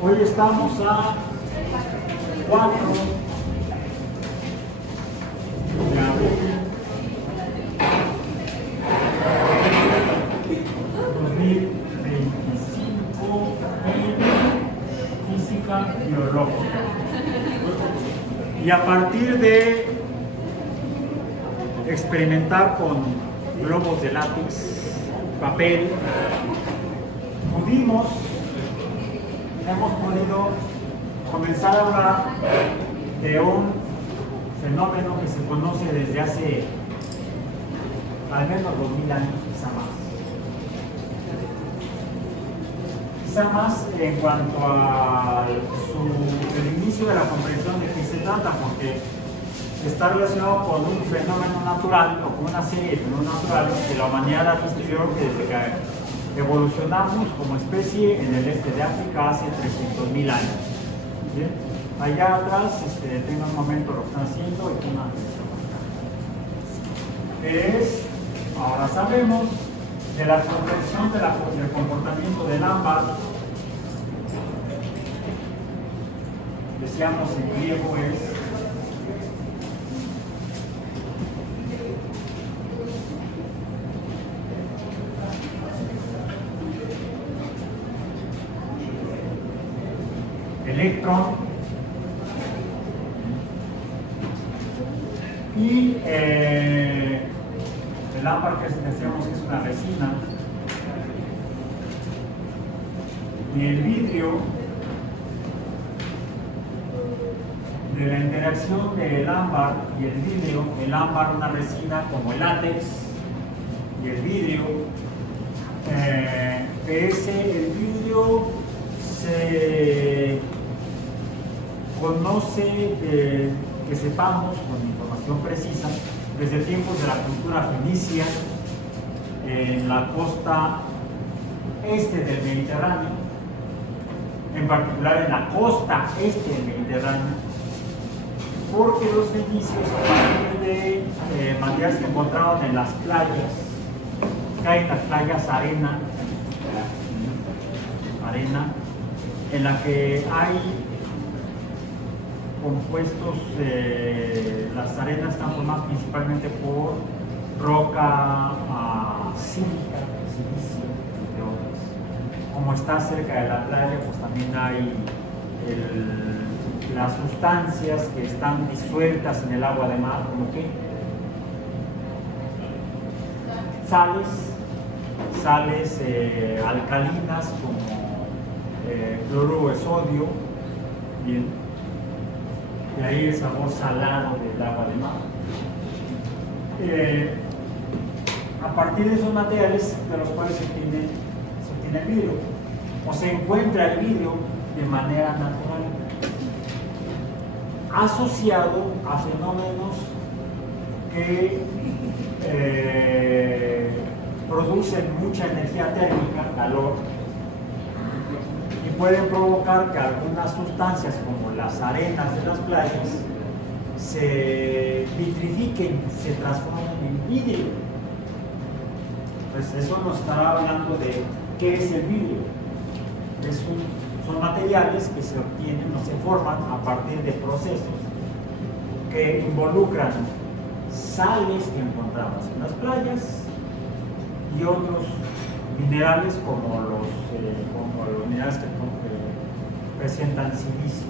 Hoy estamos a 4 de abril 2025 en física biológica. Y a partir de experimentar con globos de látex, papel, hemos podido comenzar a hablar de un fenómeno que se conoce desde hace al menos 2000 años, quizá más en cuanto a el inicio de la comprensión de qué se trata, porque está relacionado con un fenómeno natural o con una serie de fenómenos naturales que la humanidad ha visto. Yo creo que desde que evolucionamos como especie en el este de África hace 300.000 años. ¿Sí? Allá atrás, tengo un momento lo que están haciendo y una que es, ahora sabemos, de la comprensión del comportamiento del ámbar. Decíamos en griego es electrón, y el ámbar, que decíamos que es una resina, y el vidrio, de la interacción del ámbar y el vidrio, el ámbar una resina como el látex y el vidrio, el vidrio se conoce, que sepamos con información precisa, desde tiempos de la cultura fenicia en la costa este del Mediterráneo, en particular en la costa este del Mediterráneo, porque los fenicios, a partir de materiales que encontraron en las playas, caen las playas arena, en la que hay compuestos, las arenas están formadas principalmente por roca sílica, silicio, entre otras. Como está cerca de la playa, pues también hay las sustancias que están disueltas en el agua de mar, como que sales alcalinas como cloruro de sodio, bien, de ahí el sabor salado del agua de mar. A partir de esos materiales de los cuales se obtiene el vidrio, o se encuentra el vidrio de manera natural, asociado a fenómenos que producen mucha energía térmica, calor, y pueden provocar que algunas sustancias como las arenas de las playas se vitrifiquen, se transformen en vidrio. Pues eso nos está hablando de qué es el vidrio. Son materiales que se obtienen o se forman a partir de procesos que involucran sales que encontramos en las playas y otros minerales como los minerales que presentan silicio.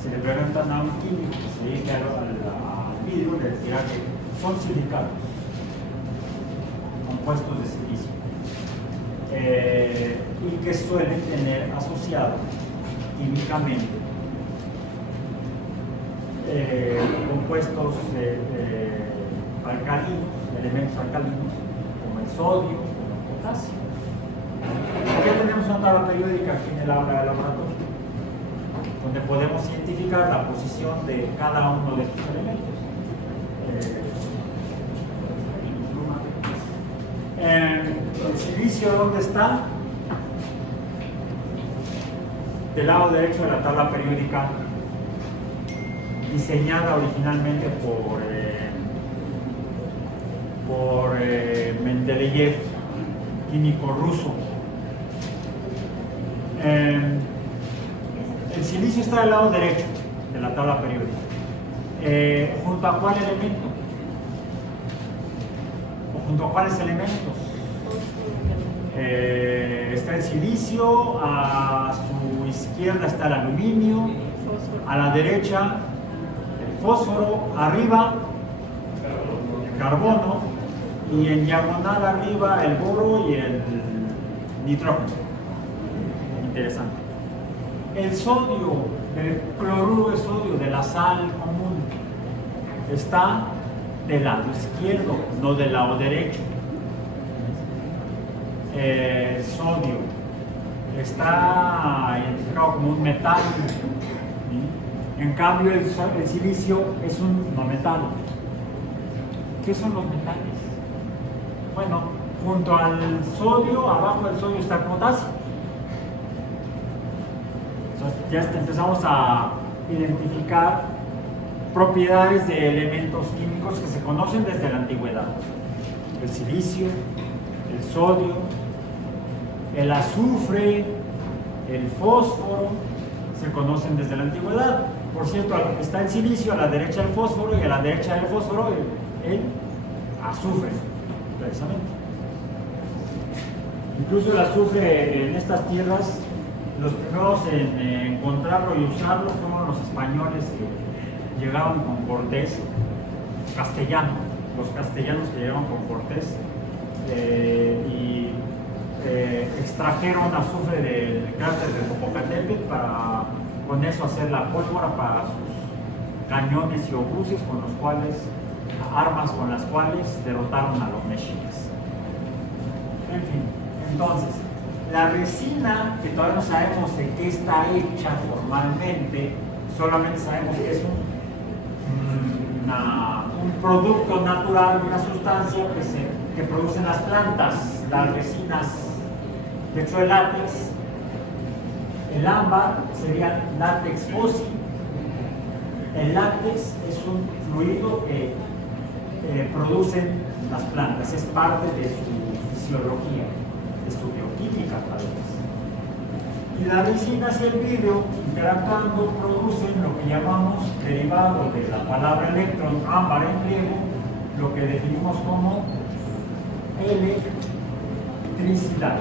Si le preguntan a un químico que se dedica al vidrio, le dirá que son silicatos, compuestos de silicio, y que suelen tener asociado químicamente compuestos alcalinos, elementos alcalinos, como el sodio, como el potasio. Aquí tenemos una tabla periódica aquí en el aula de laboratorio, donde podemos identificar la posición de cada uno de estos elementos. El silicio, ¿dónde está? Del lado derecho de la tabla periódica, diseñada originalmente por Mendeleev, químico ruso. El silicio está del lado derecho de la tabla periódica. ¿Junto a cuál elemento? ¿O junto a cuáles elementos? Está el silicio, a su izquierda está el aluminio, a la derecha el fósforo, arriba el carbono y en diagonal arriba el boro y el nitrógeno. Interesante. El sodio, el cloruro de sodio de la sal común está del lado izquierdo, no del lado derecho. El sodio está identificado como un metal, ¿sí? En cambio el silicio es un no metal. ¿Qué son los metales? Bueno, junto al sodio, abajo del sodio está el potasio. Entonces ya empezamos a identificar propiedades de elementos químicos que se conocen desde la antigüedad. El silicio, el sodio, el azufre, el fósforo, se conocen desde la antigüedad. Por cierto, está el silicio a la derecha del fósforo y a la derecha del fósforo el azufre, precisamente. Incluso el azufre en estas tierras, los primeros en encontrarlo y usarlo fueron los españoles que llegaron con Cortés, los castellanos que llegaron con Cortés y extrajeron azufre del cráter de Popocatépetl para con eso hacer la pólvora para sus cañones y obuses armas con las cuales derrotaron a los mexicas. En fin, entonces, la resina, que todavía no sabemos de qué está hecha formalmente, solamente sabemos que es un producto natural, una sustancia que producen las plantas, las resinas. De hecho, el látex, el ámbar sería látex fósil. El látex es un fluido que producen las plantas, es parte de su fisiología, de su bioquímica tal vez. Y las resinas y el vidrio interactuando producen lo que llamamos, derivado de la palabra electrón, ámbar en griego, lo que definimos como electricidad.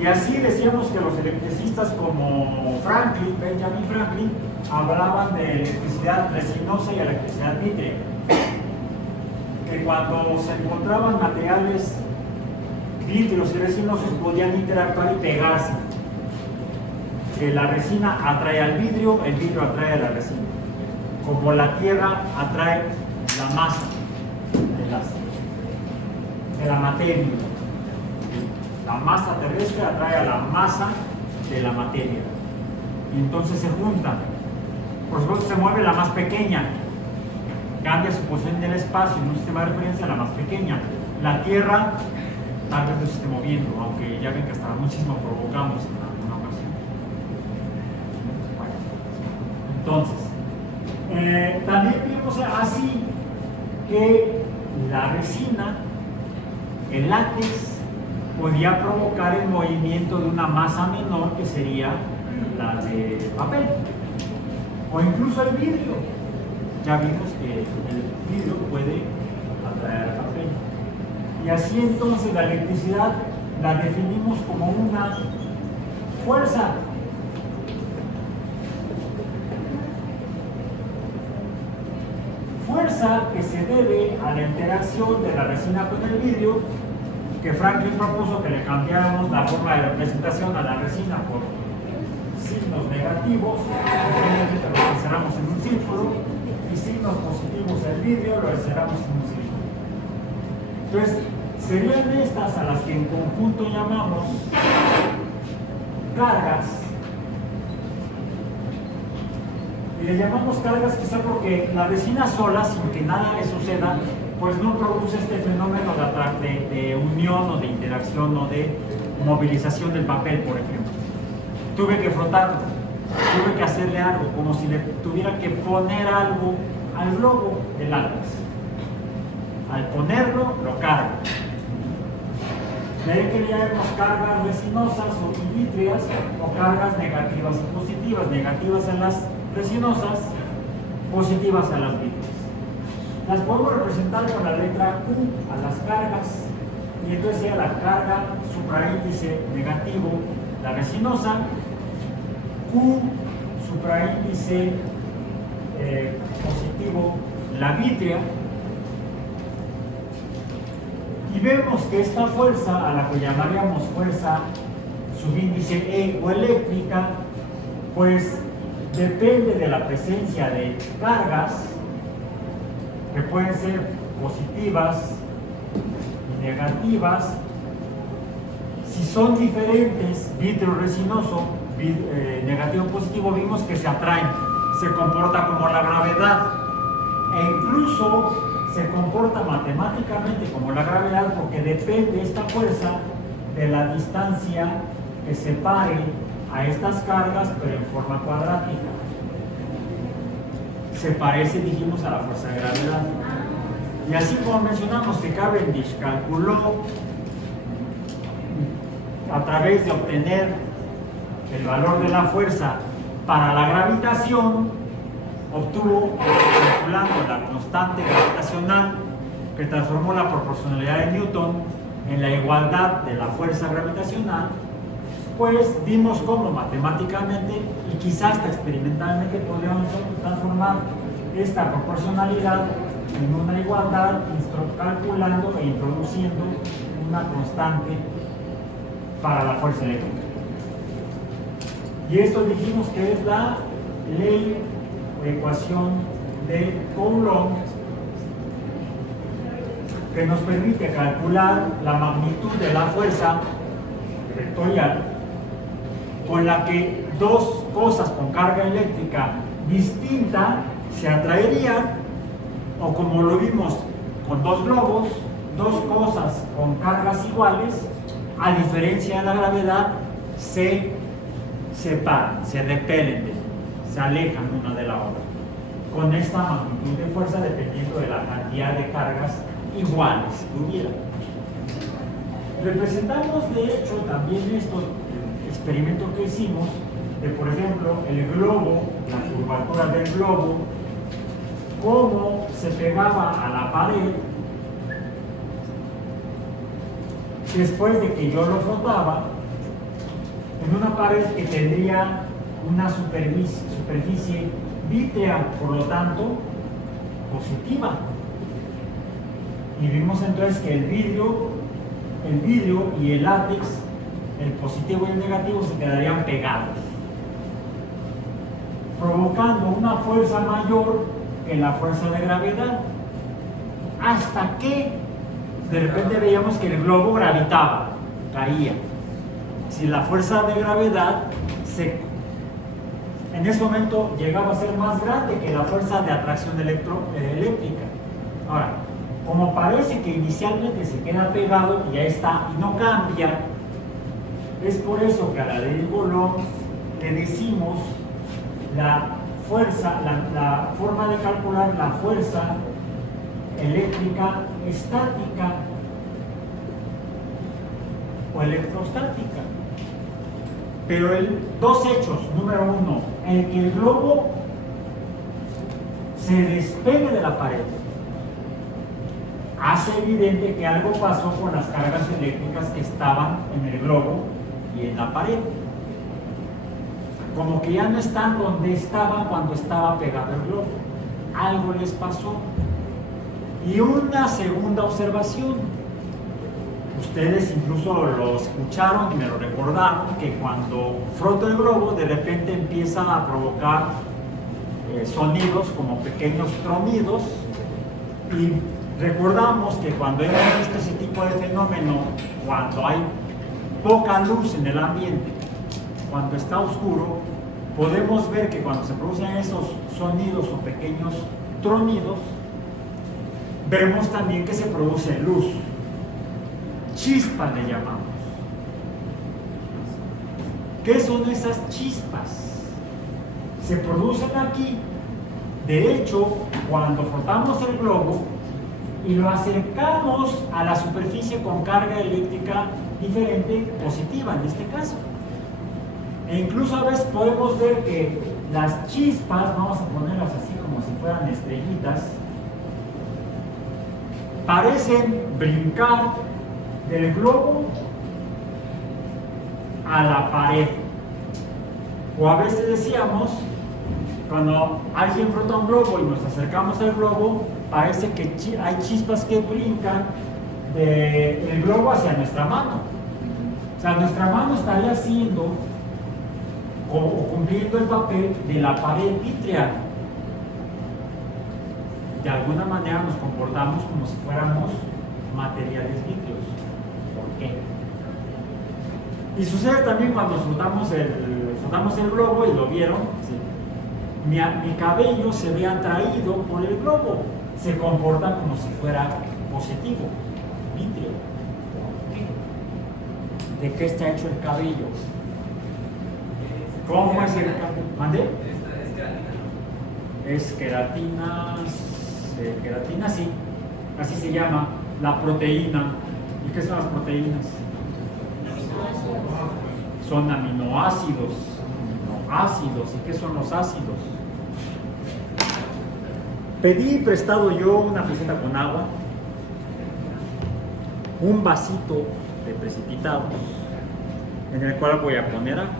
Y así decíamos que los electricistas como Benjamin Franklin, hablaban de electricidad resinosa y electricidad vítrea. Que cuando se encontraban materiales vítreos y resinosos podían interactuar y pegarse. Que la resina atrae al vidrio, el vidrio atrae a la resina. Como la tierra atrae la masa de la materia. La masa terrestre atrae a la masa de la materia. Y entonces se juntan. Por supuesto se mueve la más pequeña. Cambia su posición en el espacio en un sistema de referencia a la más pequeña. La Tierra tal vez no se esté moviendo, aunque ya ven que hasta un sismo provocamos en alguna ocasión. Bueno, entonces, también vimos así que la resina, el látex, podía provocar el movimiento de una masa menor que sería la de papel o incluso el vidrio. Ya vimos que el vidrio puede atraer al papel. Y así entonces la electricidad la definimos como una fuerza. Fuerza que se debe a la interacción de la resina con el vidrio, que Franklin propuso que le cambiáramos la forma de representación a la resina por signos negativos, obviamente lo encerramos en un círculo, y signos positivos el vidrio lo encerramos en un círculo. Entonces, serían estas a las que en conjunto llamamos cargas. Y le llamamos cargas quizá porque la resina sola, sin que nada le suceda, pues no produce este fenómeno de unión o de interacción o de movilización del papel, por ejemplo. Tuve que frotarlo, tuve que hacerle algo, como si le tuviera que poner algo al globo del látex. Al ponerlo, lo cargo. De ahí que le llamemos cargas resinosas o vítreas, o cargas negativas y positivas. Negativas a las resinosas, positivas a las vítreas. Las podemos representar con la letra Q a las cargas, y entonces sería la carga supraíndice negativo, la resinosa, Q supraíndice positivo, la vítrea. Y vemos que esta fuerza, a la que llamaríamos fuerza subíndice E o eléctrica, pues depende de la presencia de cargas que pueden ser positivas y negativas. Si son diferentes, vítreo resinoso, negativo positivo, vimos que se atraen, se comporta como la gravedad, e incluso se comporta matemáticamente como la gravedad, porque depende esta fuerza de la distancia que separe a estas cargas, pero en forma cuadrática. Se parece, dijimos, a la fuerza de gravedad. Y así como mencionamos que Cavendish calculó a través de obtener el valor de la fuerza para la gravitación, obtuvo, calculando la constante gravitacional que transformó la proporcionalidad de Newton en la igualdad de la fuerza gravitacional, pues vimos cómo matemáticamente y quizás hasta experimentalmente podríamos transformar esta proporcionalidad en una igualdad calculando e introduciendo una constante para la fuerza eléctrica. Y esto dijimos que es la ley o ecuación de Coulomb, que nos permite calcular la magnitud de la fuerza vectorial con la que dos cosas con carga eléctrica distinta se atraerían, o como lo vimos con dos globos, dos cosas con cargas iguales, a diferencia de la gravedad, se separan, se repelen, se alejan una de la otra, con esta magnitud de fuerza dependiendo de la cantidad de cargas iguales que hubiera. Representamos de hecho también esto, el experimento que hicimos, de por ejemplo el globo, la curvatura del globo, cómo se pegaba a la pared después de que yo lo frotaba, en una pared que tendría una superficie vítrea, por lo tanto positiva. Y vimos entonces que el vidrio y el látex, el positivo y el negativo, se quedarían pegados, provocando una fuerza mayor que la fuerza de gravedad, hasta que de repente veíamos que el globo gravitaba, caía. Si la fuerza de gravedad en ese momento llegaba a ser más grande que la fuerza de atracción eléctrica. Ahora, como parece que inicialmente se queda pegado y ya está y no cambia, es por eso que a la ley de Coulomb le decimos la fuerza, la forma de calcular la fuerza eléctrica estática o electrostática. Pero dos hechos: número uno, el que el globo se despegue de la pared, hace evidente que algo pasó con las cargas eléctricas que estaban en el globo y en la pared, como que ya no están donde estaban cuando estaba pegado el globo. Algo les pasó. Y una segunda observación, ustedes incluso lo escucharon y me lo recordaron, que cuando froto el globo de repente empieza a provocar sonidos como pequeños tronidos, y recordamos que cuando hemos visto ese tipo de fenómeno, cuando hay poca luz en el ambiente, cuando está oscuro, podemos ver que cuando se producen esos sonidos o pequeños tronidos, vemos también que se produce luz. Chispas le llamamos. ¿Qué son esas chispas? Se producen aquí. De hecho, cuando frotamos el globo y lo acercamos a la superficie con carga eléctrica diferente, positiva en este caso. E incluso a veces podemos ver que las chispas, vamos a ponerlas así como si fueran estrellitas, parecen brincar del globo a la pared. O a veces decíamos, cuando alguien frota un globo y nos acercamos al globo, parece que hay chispas que brincan del globo hacia nuestra mano. O sea, nuestra mano estaría haciendo o cumpliendo el papel de la pared vítrea. De alguna manera nos comportamos como si fuéramos materiales vítreos. ¿Por qué? Y sucede también cuando frotamos el globo, y lo vieron, ¿sí? Mi cabello se ve atraído por el globo, se comporta como si fuera positivo, vítreo. ¿Por qué? ¿De qué está hecho el cabello? ¿Cómo es el cabello? ¿Mande? Es queratina, queratina, sí, así se llama, la proteína. ¿Y qué son las proteínas? Son aminoácidos. ¿Y qué son los ácidos? Pedí prestado yo una peseta con agua, un vasito de precipitados, en el cual voy a poner agua.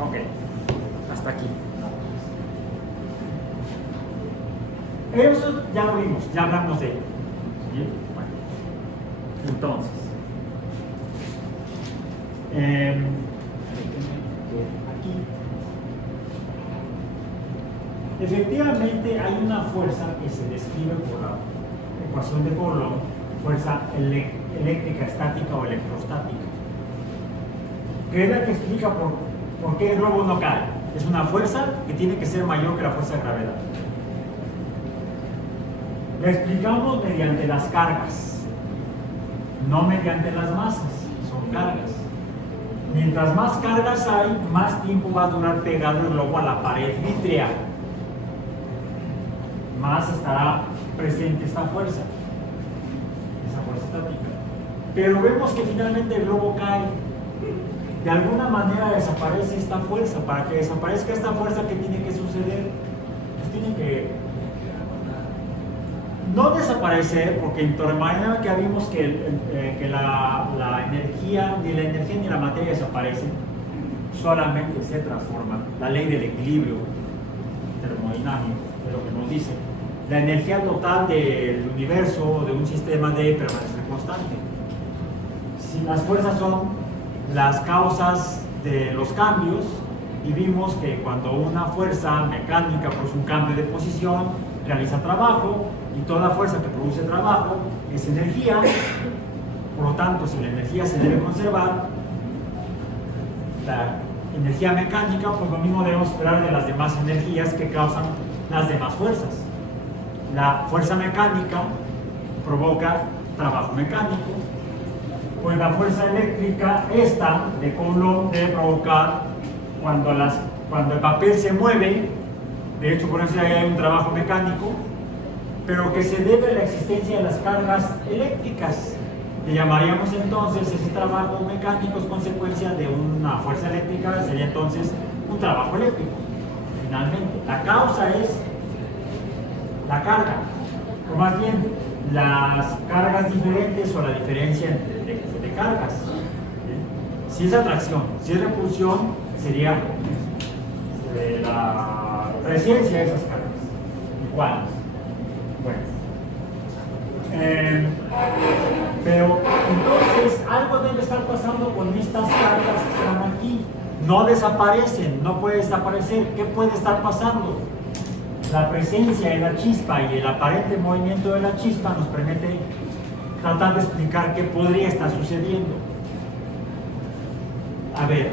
Ok, hasta aquí. Eso ya lo vimos, ya hablamos de ello. ¿Bien? Bueno. Entonces, aquí, efectivamente hay una fuerza que se describe por la ecuación de Coulomb, fuerza eléctrica estática o electrostática, que es la que explica por qué el globo no cae. Es una fuerza que tiene que ser mayor que la fuerza de gravedad. La explicamos mediante las cargas, no mediante las masas, son cargas. Mientras más cargas hay, más tiempo va a durar pegado el globo a la pared vítrea, más estará presente esta fuerza estática. Pero vemos que finalmente el globo cae. De alguna manera desaparece esta fuerza. Para que desaparezca esta fuerza, ¿qué tiene que suceder? Pues tiene que no desaparecer, porque en la manera que vimos que la energía, ni la energía ni la materia desaparecen, solamente se transforman. La ley del equilibrio termodinámico es lo que nos dice. La energía total del universo, de un sistema, debe permanecer constante. Si las fuerzas son las causas de los cambios, y vimos que cuando una fuerza mecánica produce un cambio de posición, realiza trabajo, y toda fuerza que produce trabajo es energía. Por lo tanto, si la energía se debe conservar, la energía mecánica, pues lo mismo debemos esperar de las demás energías que causan las demás fuerzas. La fuerza mecánica provoca trabajo mecánico, pues la fuerza eléctrica, esta de Coulomb, debe provocar cuando el papel se mueve. De hecho, por eso hay un trabajo mecánico, pero que se debe a la existencia de las cargas eléctricas. Le llamaríamos entonces ese trabajo mecánico es consecuencia de una fuerza eléctrica, sería entonces un trabajo eléctrico. Finalmente, la causa es la carga, o más bien las cargas diferentes o la diferencia de cargas. Si es atracción, si es repulsión, sería la presencia de esas cargas iguales. Bueno, pero entonces algo debe estar pasando con estas cargas que están aquí. No desaparecen, no puede desaparecer. ¿Qué puede estar pasando? La presencia de la chispa y el aparente movimiento de la chispa nos permite tratar de explicar qué podría estar sucediendo. A ver,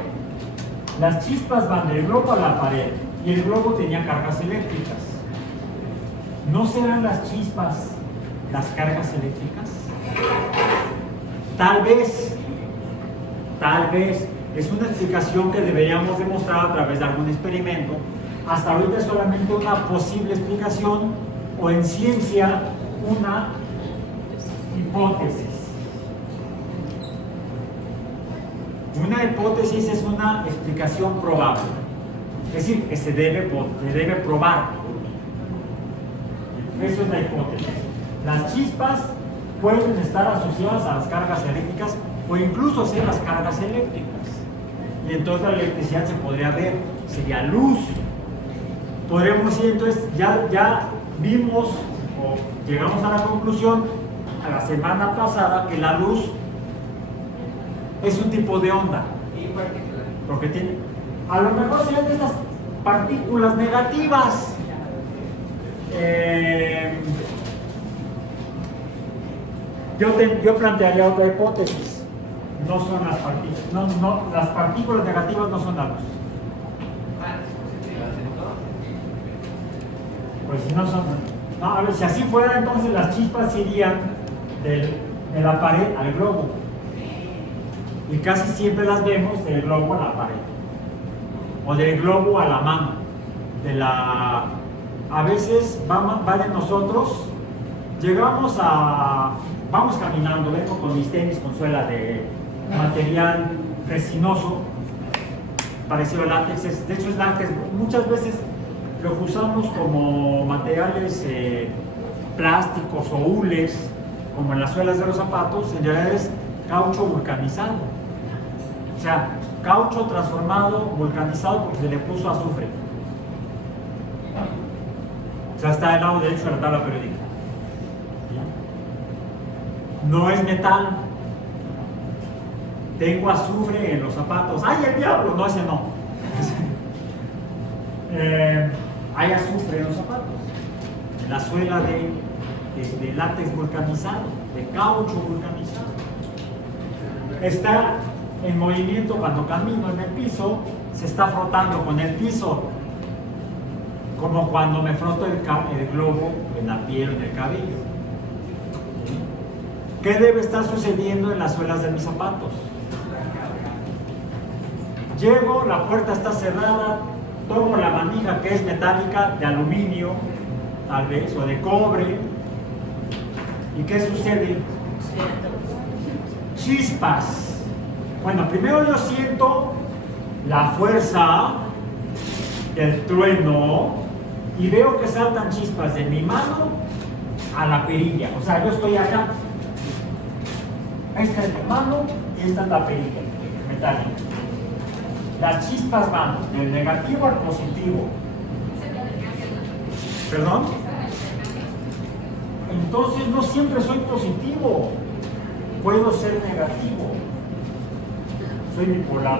las chispas van del globo a la pared y el globo tenía cargas eléctricas. ¿No serán las chispas las cargas eléctricas? Tal vez, es una explicación que deberíamos demostrar a través de algún experimento, hasta ahorita es solamente una posible explicación o en ciencia una hipótesis. Una hipótesis es una explicación probable, es decir, que se debe probar. Eso es la hipótesis. Las chispas pueden estar asociadas a las cargas eléctricas o incluso ser las cargas eléctricas. Y entonces la electricidad se podría ver, sería luz. Podremos decir entonces, ya vimos o llegamos a la conclusión a la semana pasada que la luz es un tipo de onda. Porque tiene, a lo mejor serían de estas partículas negativas. Yo plantearía otra hipótesis. No son las partículas, las partículas negativas no son la luz. Pues si no son, no, a ver, si así fuera, entonces las chispas irían de la pared al globo. Y casi siempre las vemos del globo a la pared. O del globo a la mano. A veces va de nosotros, vamos caminando, vengo con mis tenis con suela de material resinoso, parecido al látex, de hecho es látex, muchas veces lo usamos como materiales plásticos o hules, como en las suelas de los zapatos, en realidad es caucho vulcanizado, o sea, caucho transformado, vulcanizado porque se le puso azufre. O sea, está del lado derecho de la tabla periódica. No es metal. Tengo azufre en los zapatos. ¡Ay, el diablo! No, ese no. Hay azufre en los zapatos. En la suela de látex vulcanizado, de caucho vulcanizado. Está en movimiento cuando camino en el piso, se está frotando con el piso. Como cuando me froto el globo en la piel o en el cabello. ¿Qué debe estar sucediendo en las suelas de mis zapatos? Llego, la puerta está cerrada, tomo la manija que es metálica, de aluminio, tal vez, o de cobre. ¿Y qué sucede? Chispas. Bueno, primero yo siento la fuerza del trueno y veo que saltan chispas de mi mano a la perilla. O sea, yo estoy acá. Esta es mi mano y esta es la perilla metálica. Las chispas van del negativo al positivo. ¿Perdón? Entonces no siempre soy positivo. Puedo ser negativo. Soy bipolar.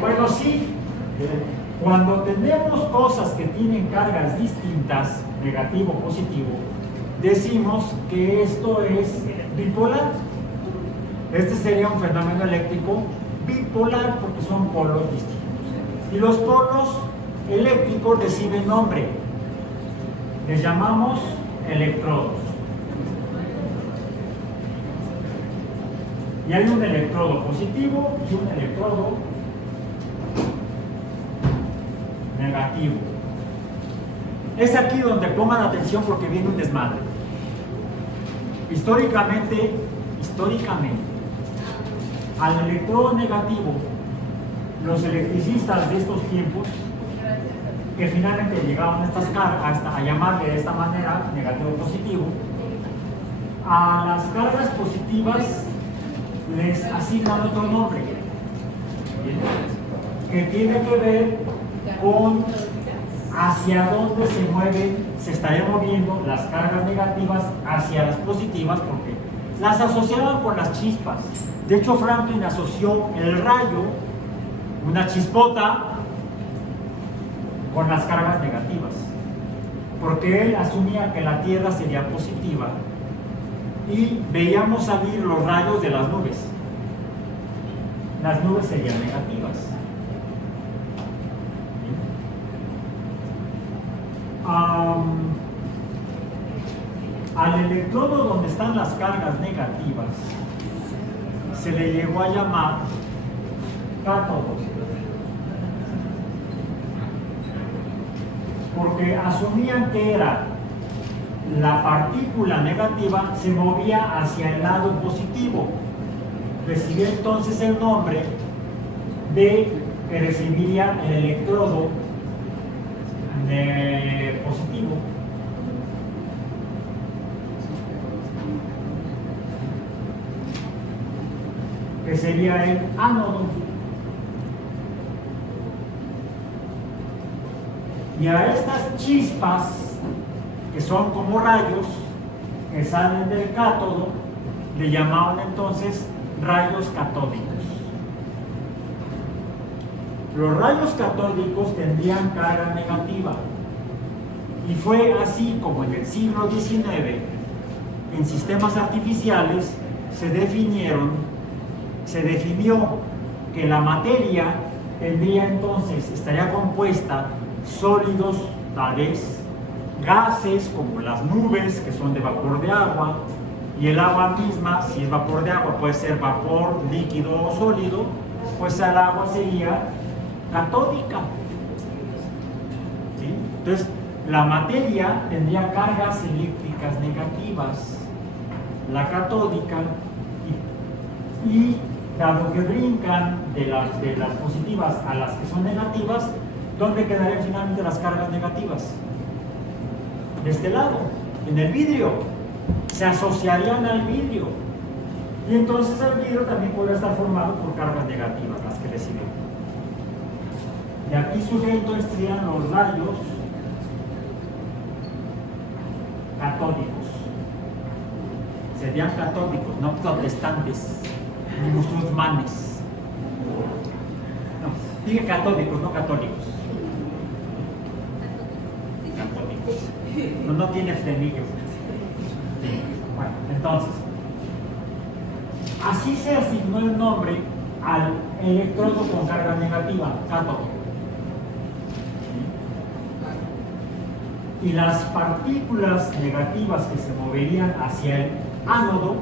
Bueno, sí. Cuando tenemos cosas que tienen cargas distintas, negativo, positivo, decimos que esto es bipolar. Este sería un fenómeno eléctrico bipolar porque son polos distintos. Y los polos eléctricos reciben nombre. Les llamamos electrodos. Y hay un electrodo positivo y un electrodo negativo. Es aquí donde pongan atención porque viene un desmadre. Históricamente, al electrodo negativo, los electricistas de estos tiempos, que finalmente llegaban a estas cargas, a llamarle de esta manera, negativo positivo, a las cargas positivas les asignan otro nombre, que tiene que ver con hacia dónde se estarían moviendo las cargas negativas hacia las positivas, porque las asociaban con las chispas. De hecho, Franklin asoció el rayo, una chispota, con las cargas negativas, porque él asumía que la Tierra sería positiva y veíamos salir los rayos de las nubes. Las nubes serían negativas. Al electrodo donde están las cargas negativas se le llegó a llamar cátodo. porque asumían que era la partícula negativa se movía hacia el lado positivo. Recibió entonces el nombre de que recibiría el electrodo positivo. Que sería el ánodo. Y a estas chispas, que son como rayos que salen del cátodo, le llamaban entonces rayos catódicos. Los rayos catódicos tendrían carga negativa. Y fue así como en el siglo XIX, en sistemas artificiales, se definió que la materia estaría compuesta sólidos, tal vez, gases como las nubes, que son de vapor de agua, y el agua misma, si es vapor de agua, puede ser vapor, líquido o sólido, pues el agua sería catódica. ¿Sí? Entonces, la materia tendría cargas eléctricas negativas, la catódica, y dado que brincan de las positivas a las que son negativas, ¿dónde quedarían finalmente las cargas negativas? De este lado, en el vidrio. Se asociarían al vidrio. Y entonces el vidrio también podría estar formado por cargas negativas, las que reciben. De aquí surgen entonces serían los rayos catódicos. Serían catódicos, no protestantes, ni musulmanes. No, diga catódicos, no católicos. Católicos. No tiene frenillo. Bueno, entonces, así se asignó el nombre al electrodo con carga negativa, cátodo. Y las partículas negativas que se moverían hacia el ánodo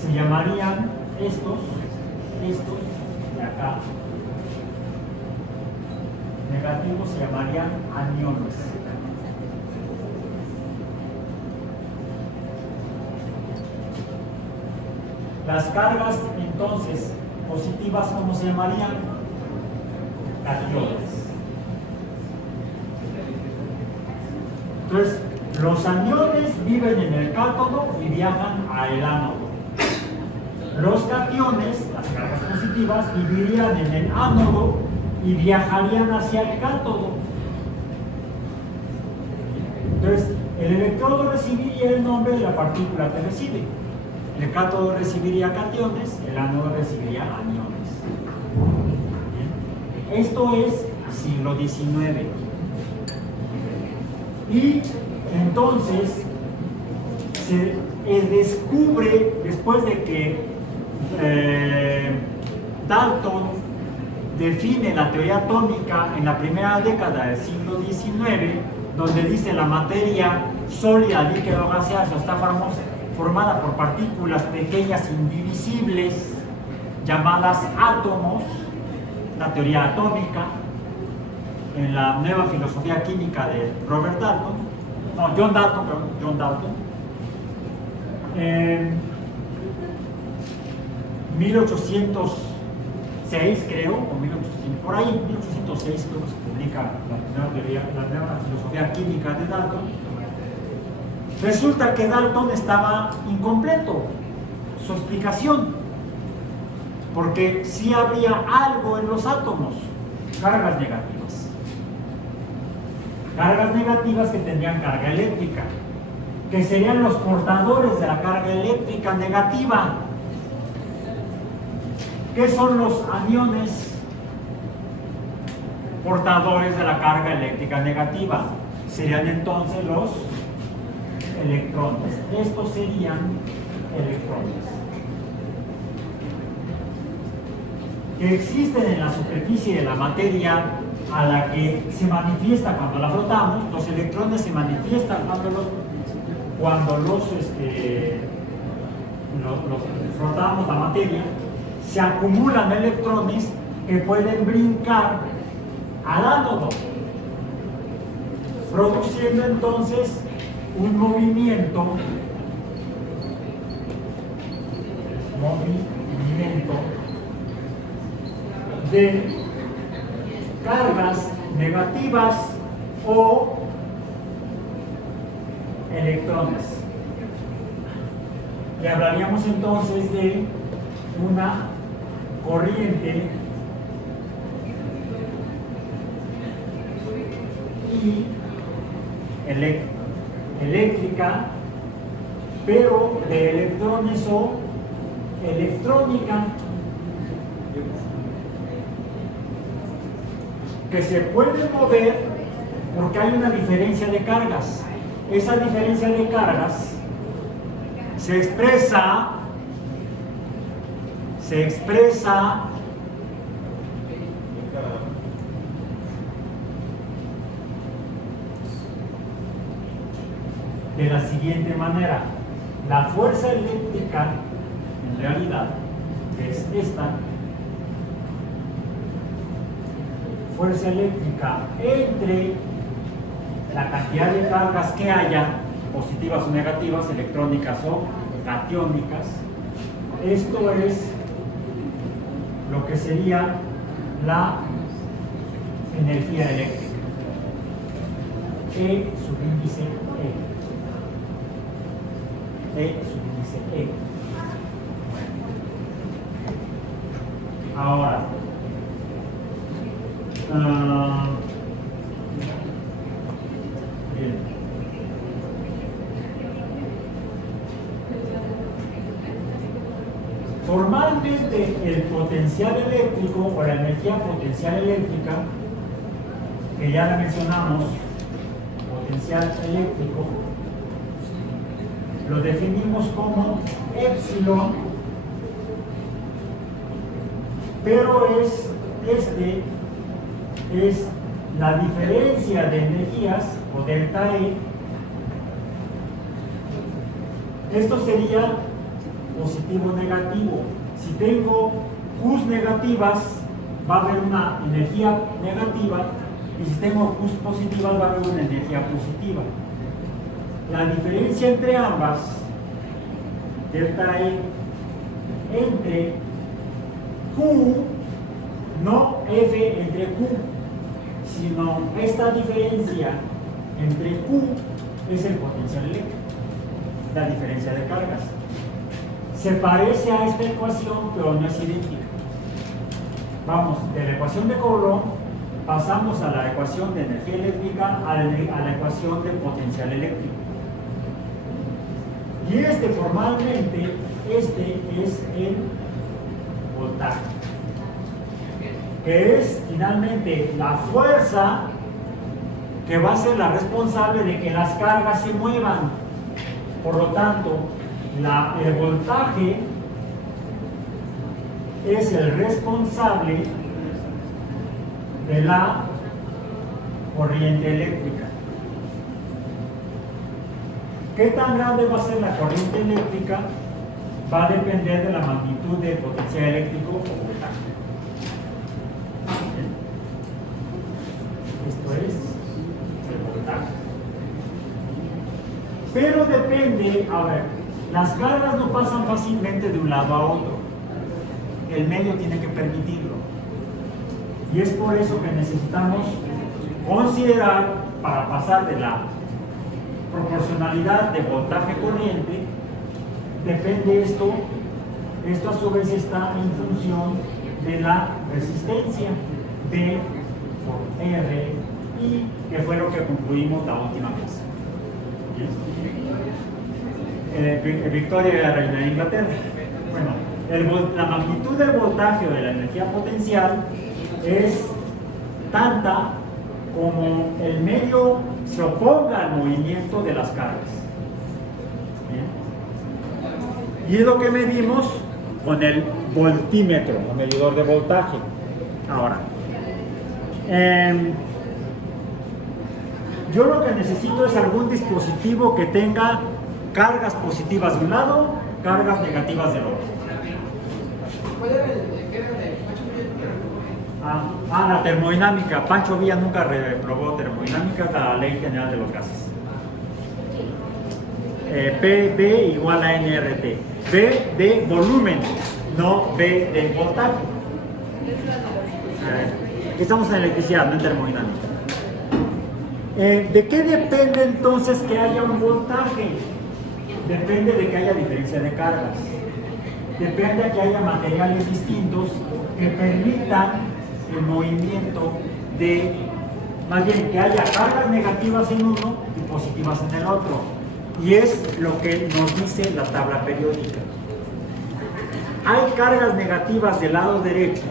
se llamarían estos de acá, negativos, se llamarían aniones. Las cargas entonces positivas, ¿cómo se llamarían? Cationes. Entonces, los aniones viven en el cátodo y viajan al ánodo. Los cationes, las cargas positivas, vivirían en el ánodo y viajarían hacia el cátodo. Entonces, el electrodo recibiría el nombre de la partícula que recibe. El cátodo recibiría cationes, el ánodo recibiría aniones. Bien. Esto es siglo XIX. Y entonces se descubre, después de que Dalton define la teoría atómica en la primera década del siglo XIX, donde dice la materia sólida, líquida o gaseosa está formada por partículas pequeñas indivisibles llamadas átomos, la teoría atómica, en la nueva filosofía química de John Dalton, en 1806 creo, o 1800, por ahí 1806 creo que se publica la nueva filosofía química de Dalton. Resulta que Dalton estaba incompleto su explicación, porque sí habría algo en los átomos, cargas negativas. Cargas negativas que tendrían carga eléctrica, que serían los portadores de la carga eléctrica negativa. ¿Qué son los aniones? Portadores de la carga eléctrica negativa. Serían entonces los electrones. Estos serían electrones que existen en la superficie de la materia a la que se manifiesta cuando la frotamos. Los electrones se manifiestan cuando los frotamos la materia. Se acumulan electrones que pueden brincar al ánodo. produciendo entonces un movimiento de cargas negativas o electrones. Y hablaríamos entonces de una corriente eléctrica, pero de electrones o electrónica, que se puede mover porque hay una diferencia de cargas. Esa diferencia de cargas se expresa de la siguiente manera. La fuerza eléctrica, en realidad, es esta fuerza eléctrica entre la cantidad de cargas que haya, positivas o negativas, electrónicas o catiónicas. Esto es lo que sería la energía eléctrica. E subíndice E. E subíndice E. Ahora, bien. Formalmente el potencial eléctrico o la energía potencial eléctrica, que ya la mencionamos, potencial eléctrico, lo definimos como epsilon, pero este es la diferencia de energías, o delta E. Esto sería positivo negativo. Si tengo Qs negativas, va a haber una energía negativa, y si tengo Qs positivas, va a haber una energía positiva. La diferencia entre ambas, delta E, entre Q, no F entre Q, sino esta diferencia entre Q es el potencial eléctrico, la diferencia de cargas. Se parece a esta ecuación, pero no es idéntica. Vamos, de la ecuación de Coulomb pasamos a la ecuación de energía eléctrica, a la ecuación de potencial eléctrico. Y formalmente, este es el voltaje, que es finalmente la fuerza que va a ser la responsable de que las cargas se muevan. Por lo tanto, el voltaje es el responsable de la corriente eléctrica. ¿Qué tan grande va a ser la corriente eléctrica? Va a depender de la magnitud del potencial eléctrico o voltaje. Esto es el voltaje. Pero depende, a ver, las cargas no pasan fácilmente de un lado a otro. El medio tiene que permitirlo. Y es por eso que necesitamos considerar, para pasar de la proporcionalidad de voltaje-corriente, depende esto a su vez está en función de la resistencia B por R, y que fue lo que concluimos la última vez. Victoria, reina de Inglaterra. Bueno, la magnitud del voltaje o de la energía potencial es tanta como el medio se oponga al movimiento de las cargas. Bien. Y es lo que medimos con el voltímetro, o medidor de voltaje. Ahora, yo lo que necesito es algún dispositivo que tenga cargas positivas de un lado, cargas negativas del otro. La termodinámica. Pancho Villa nunca reprobó termodinámica, es la ley general de los gases. PV igual a nRT. V de volumen, no V de voltaje. Aquí estamos en electricidad, no en termodinámica. ¿De qué depende entonces que haya un voltaje? Depende de que haya diferencia de cargas. Depende de que haya materiales distintos que permitan el movimiento de, más bien, que haya cargas negativas en uno y positivas en el otro. Y es lo que nos dice la tabla periódica. Hay cargas negativas del lado derecho,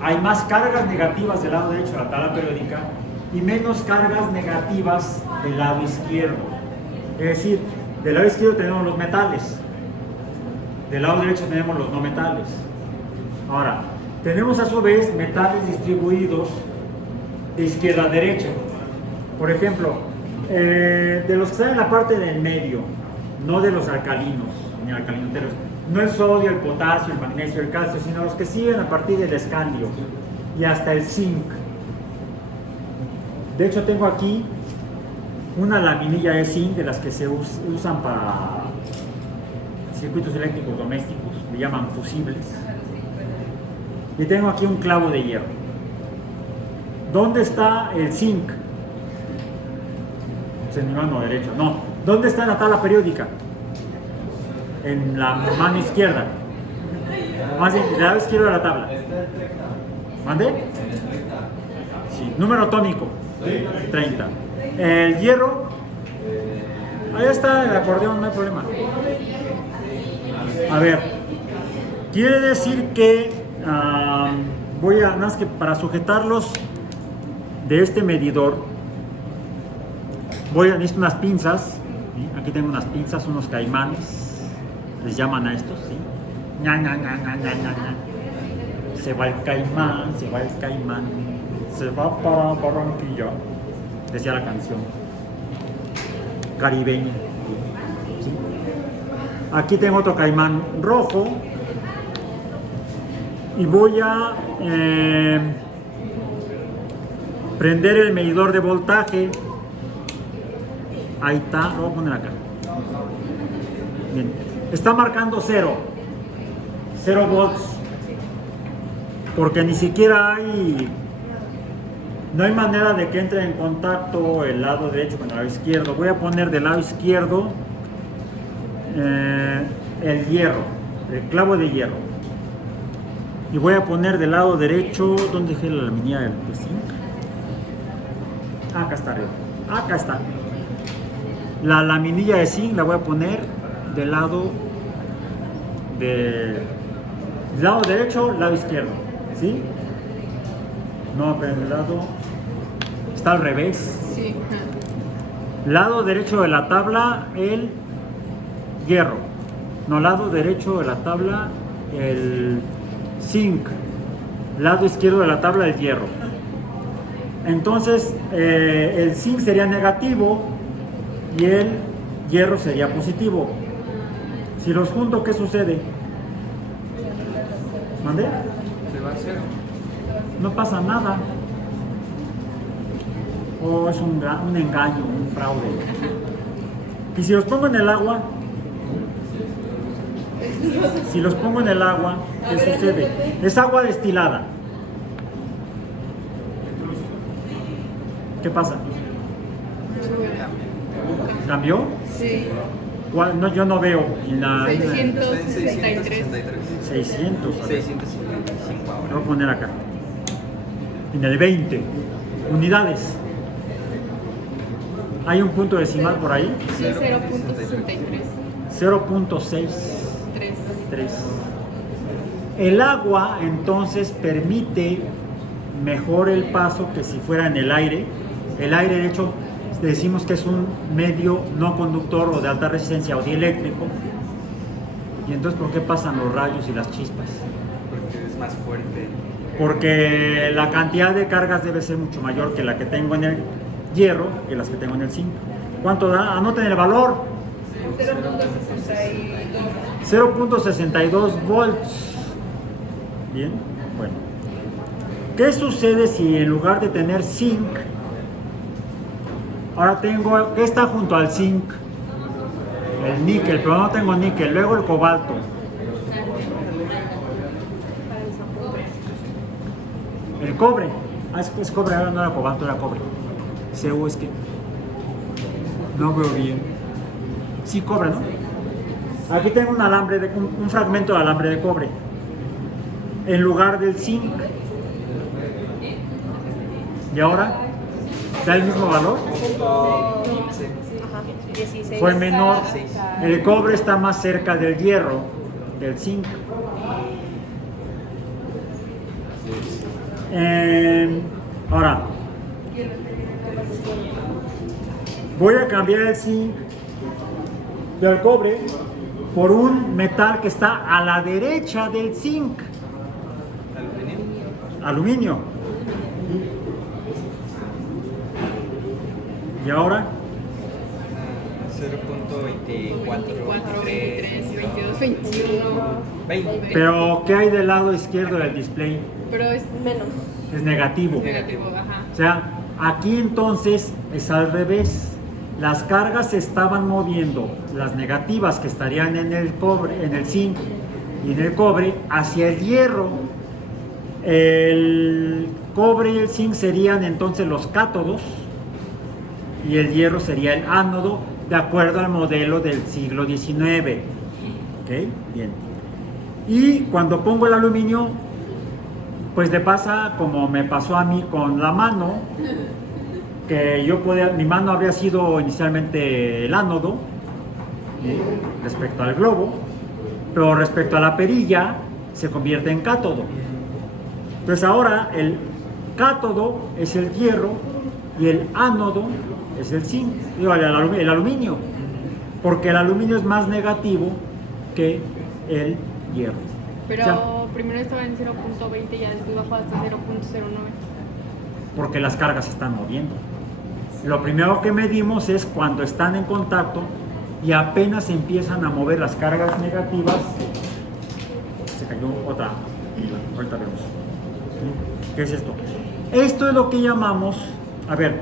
hay más cargas negativas del lado derecho de la tabla periódica y menos cargas negativas del lado izquierdo. Es decir, del lado izquierdo tenemos los metales, del lado derecho tenemos los no metales. Ahora, tenemos a su vez metales distribuidos de izquierda a derecha. Por ejemplo, de los que están en la parte del medio, no de los alcalinos, ni alcalinoteros, no el sodio, el potasio, el magnesio, el calcio, sino los que siguen a partir del escandio y hasta el zinc. De hecho, tengo aquí una laminilla de zinc de las que se usan para circuitos eléctricos domésticos, le llaman fusibles. Y tengo aquí un clavo de hierro. ¿Dónde está el zinc? En mi mano derecha, no. ¿Dónde está en la tabla periódica? En la mano izquierda. Más bien, del lado izquierdo de la tabla. ¿Mande? Sí. Número atómico, 30. El hierro, ahí está el acordeón, no hay problema. A ver, quiere decir que voy a, nada más que para sujetarlos de este medidor, necesito unas pinzas, ¿sí? Aquí tengo unas pinzas, unos caimanes, les llaman a estos, ¿sí? Ña, ña, ña, ña, ña, ña. Se va el caimán, se va el caimán, se va para Barranquilla, decía la canción caribeña, ¿sí? Aquí tengo otro caimán rojo y voy a prender el medidor de voltaje. Ahí está, lo voy a poner acá. Bien, está marcando 0 volts, porque ni siquiera no hay manera de que entre en contacto el lado derecho con el lado izquierdo. Voy a poner del lado izquierdo el hierro, el clavo de hierro, y voy a poner del lado derecho, ¿dónde dejé la laminilla del zinc? Acá está arriba, acá está. La laminilla de zinc la voy a poner del lado derecho, lado izquierdo, ¿sí? No, pero el lado está al revés. Sí. Lado derecho de la tabla, el hierro. No, lado derecho de la tabla, el zinc. Lado izquierdo de la tabla, el hierro. Entonces, el zinc sería negativo y el hierro sería positivo. Si los junto, ¿qué sucede? ¿Mandé? Se va a cero. No pasa nada. O es un engaño, un fraude. Y si los pongo en el agua, ¿qué sucede? Es agua destilada. ¿Qué pasa? ¿Cambió? Sí. No, yo no veo. 663. 600. 665 Lo ahora. voy a poner acá. En el 20. Unidades. ¿Hay un punto decimal por ahí? Sí, 0.63. 0.63. El agua entonces permite mejor el paso que si fuera en el aire. El aire, de hecho, decimos que es un medio no conductor o de alta resistencia o dieléctrico. Y entonces, ¿por qué pasan los rayos y las chispas? Porque es más fuerte. Porque la cantidad de cargas debe ser mucho mayor que la que tengo en el hierro que las que tengo en el zinc. ¿Cuánto da? Anoten el valor. 0.62 volts. Bien, bueno. ¿Qué sucede si en lugar de tener zinc, ahora tengo, ¿qué está junto al zinc? El níquel, pero no tengo níquel, luego el cobalto. El cobre. Ah, es cobre, ahora no era cobalto, era cobre. CU es que no veo bien. Sí, cobre, ¿no? Aquí tengo un alambre, un fragmento de alambre de cobre. En lugar del zinc. ¿Y ahora? ¿Da el mismo valor? 16. Fue menor. El cobre está más cerca del hierro, del zinc. Ahora, voy a cambiar el zinc del cobre por un metal que está a la derecha del zinc. Aluminio. ¿Y ahora? 0.24, 23, 22, 21. 20. Pero, ¿qué hay del lado izquierdo del display? Pero es menos. Es negativo. Negativo, ajá. O sea, aquí entonces es al revés. Las cargas se estaban moviendo, las negativas que estarían en el cobre, en el zinc y en el cobre, hacia el hierro. El cobre y el zinc serían entonces los cátodos y el hierro sería el ánodo, de acuerdo al modelo del siglo XIX. ¿Ok? Bien. Y cuando pongo el aluminio, pues le pasa como me pasó a mí con la mano, que yo podía, mi mano habría sido inicialmente el ánodo, respecto al globo, pero respecto a la perilla se convierte en cátodo. Entonces ahora el cátodo es el hierro y el ánodo es el zinc, el aluminio, porque el aluminio es más negativo que el hierro. Pero O sea, primero estaba en 0.20 y ya después bajó hasta 0.09. porque las cargas se están moviendo. Lo primero que medimos es cuando están en contacto y apenas empiezan a mover las cargas negativas. Se cayó otra. Ahorita vemos. ¿Qué es esto? Esto es lo que llamamos, a ver,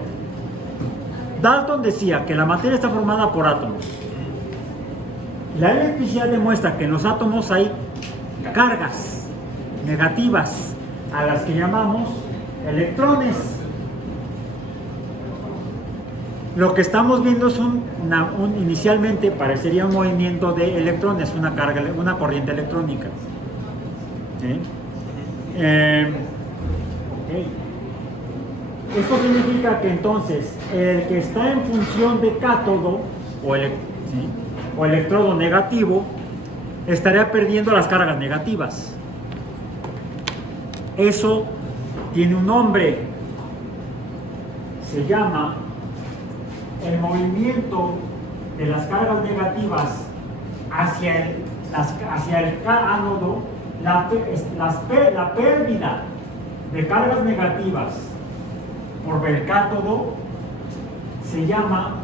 Dalton decía que la materia está formada por átomos. La electricidad demuestra que en los átomos hay cargas negativas a las que llamamos electrones. Lo que estamos viendo es inicialmente parecería un movimiento de electrones, una carga, una corriente electrónica. ¿Sí? Okay. Esto significa que entonces el que está en función de cátodo o electrodo negativo estaría perdiendo las cargas negativas. Eso tiene un nombre, se llama el movimiento de las cargas negativas hacia el ánodo, la pérdida de cargas negativas por el cátodo se llama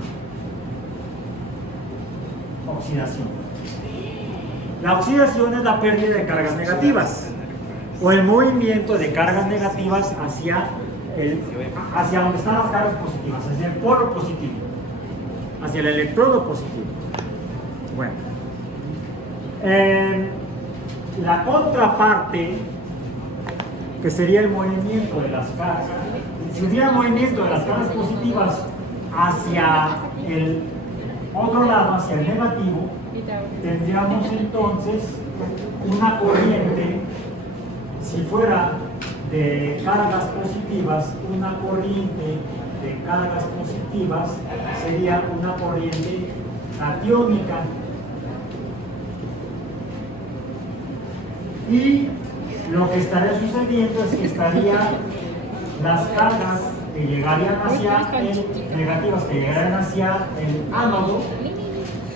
oxidación. La oxidación es la pérdida de cargas negativas o el movimiento de cargas negativas hacia donde están las cargas positivas, hacia el polo positivo, hacia el electrodo positivo. Bueno, la contraparte, que sería el movimiento de las cargas, si hubiera movimiento de las cargas positivas hacia el otro lado, hacia el negativo, tendríamos entonces una corriente, si fuera de cargas positivas, una corriente de cargas positivas sería una corriente catiónica. Y lo que estaría sucediendo es que las cargas que llegarían hacia negativas que llegarían hacia el ánodo,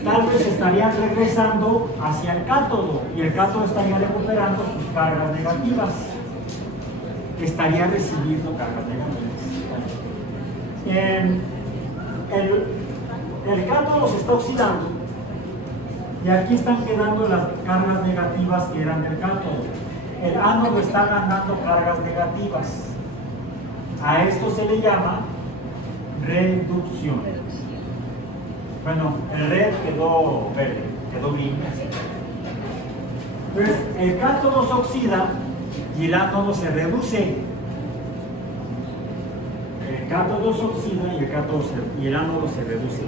tal vez estarían regresando hacia el cátodo y el cátodo estaría recuperando sus cargas negativas, estaría recibiendo cargas negativas. El cátodo se está oxidando y aquí están quedando las cargas negativas que eran del cátodo. el ánodo está ganando cargas negativas. A esto se le llama reducción. Bueno, el red quedó verde, quedó gris. Entonces, el cátodo se oxida y el ánodo se reduce. El cátodo se oxida y el ánodo se reduce.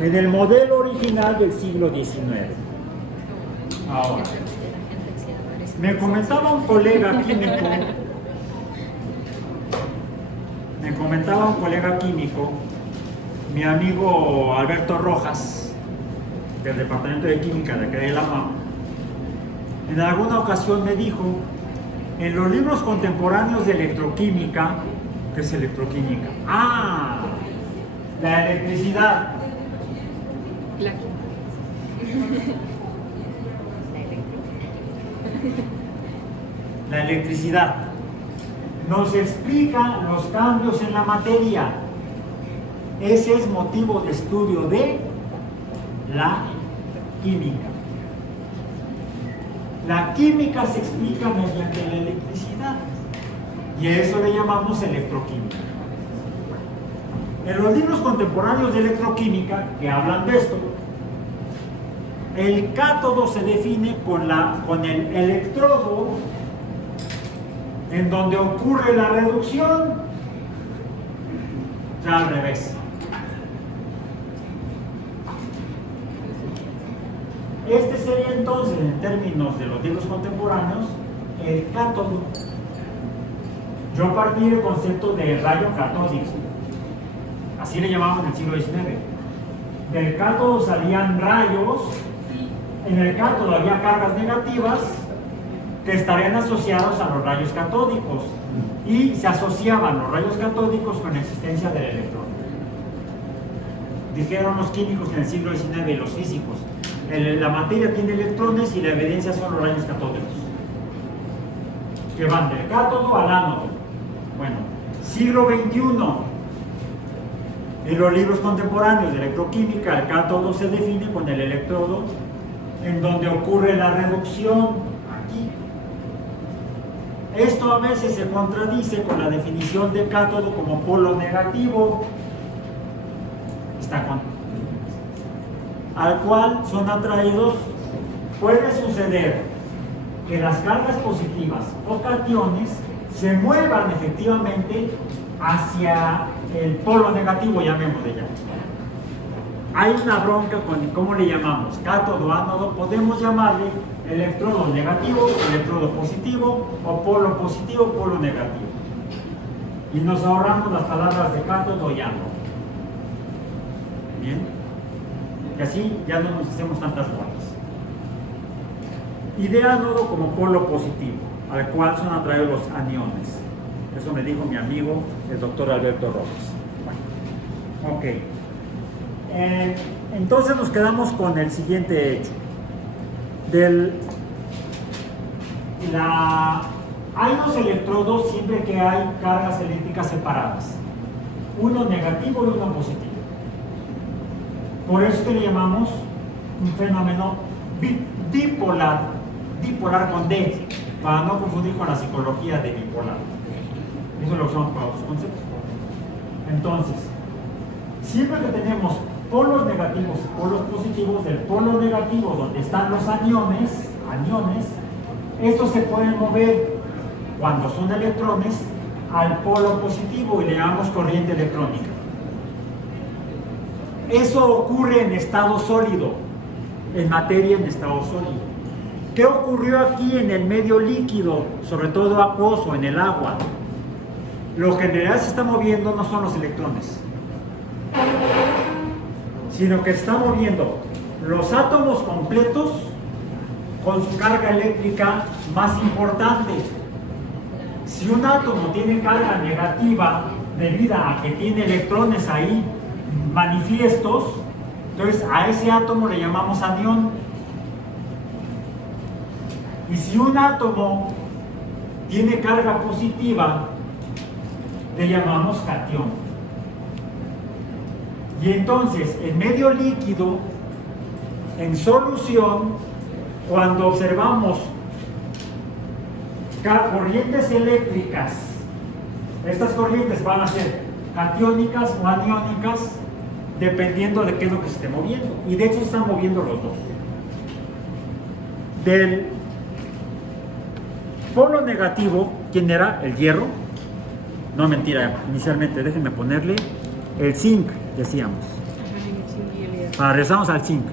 En el modelo original del siglo XIX. Ahora, me comentaba un colega químico, mi amigo Alberto Rojas, del Departamento de Química de acá de la UAM, en alguna ocasión me dijo, en los libros contemporáneos de electroquímica, ¿qué es electroquímica? Ah, la electricidad. La electricidad nos explica los cambios en la materia. Ese es motivo de estudio de la química. La química se explica mediante la electricidad y a eso le llamamos electroquímica. En los libros contemporáneos de electroquímica que hablan de esto, el cátodo se define con el electrodo en donde ocurre la reducción, ya al revés. Este sería entonces, en términos de los libros contemporáneos, el cátodo. Yo partí del concepto de rayo catódico, así le llamaban en el siglo XIX. Del cátodo salían rayos, en el cátodo había cargas negativas que estarían asociados a los rayos catódicos y se asociaban los rayos catódicos con la existencia del electrón. Dijeron los químicos en el siglo XIX y los físicos, la materia tiene electrones y la evidencia son los rayos catódicos, que van del cátodo al ánodo. Bueno, siglo XXI, en los libros contemporáneos de electroquímica, el cátodo se define con el electrodo en donde ocurre la reducción, aquí. Esto a veces se contradice con la definición de cátodo como polo negativo, al cual son atraídos. Puede suceder que las cargas positivas o cationes se muevan efectivamente hacia el polo negativo, llamémosle ya. Hay una bronca con cómo le llamamos, cátodo, ánodo, podemos llamarle electrodo negativo, electrodo positivo, o polo positivo, polo negativo. Y nos ahorramos las palabras de cátodo y ánodo. Bien, y así ya no nos hacemos tantas vueltas. Y de ánodo como polo positivo, al cual son atraídos los aniones. Eso me dijo mi amigo, el doctor Alberto Rojas. Bueno, ok. Entonces nos quedamos con el siguiente hecho. Hay dos electrodos siempre que hay cargas eléctricas separadas. Uno negativo y uno positivo. Por eso que le llamamos un fenómeno dipolar con D, para no confundir con la psicología de bipolar. Eso es lo que usamos para otros conceptos. Entonces, siempre que tenemos polos negativos y polos positivos, del polo negativo donde están los aniones, estos se pueden mover cuando son electrones al polo positivo y le llamamos corriente electrónica. Eso ocurre en estado sólido, en materia en estado sólido. ¿Qué ocurrió aquí en el medio líquido, sobre todo acuoso, en el agua? Lo que en realidad se está moviendo no son los electrones, sino que está moviendo los átomos completos con su carga eléctrica más importante. Si un átomo tiene carga negativa debida a que tiene electrones ahí manifiestos, entonces a ese átomo le llamamos anión. Y si un átomo tiene carga positiva, le llamamos catión. Y entonces, en medio líquido, en solución, cuando observamos corrientes eléctricas. Estas corrientes van a ser catiónicas o aniónicas dependiendo de qué es lo que se esté moviendo. Y de hecho se están moviendo los dos. Del polo negativo, ¿quién era? El hierro. No, mentira, inicialmente déjenme ponerle el zinc, decíamos. Regresamos al zinc.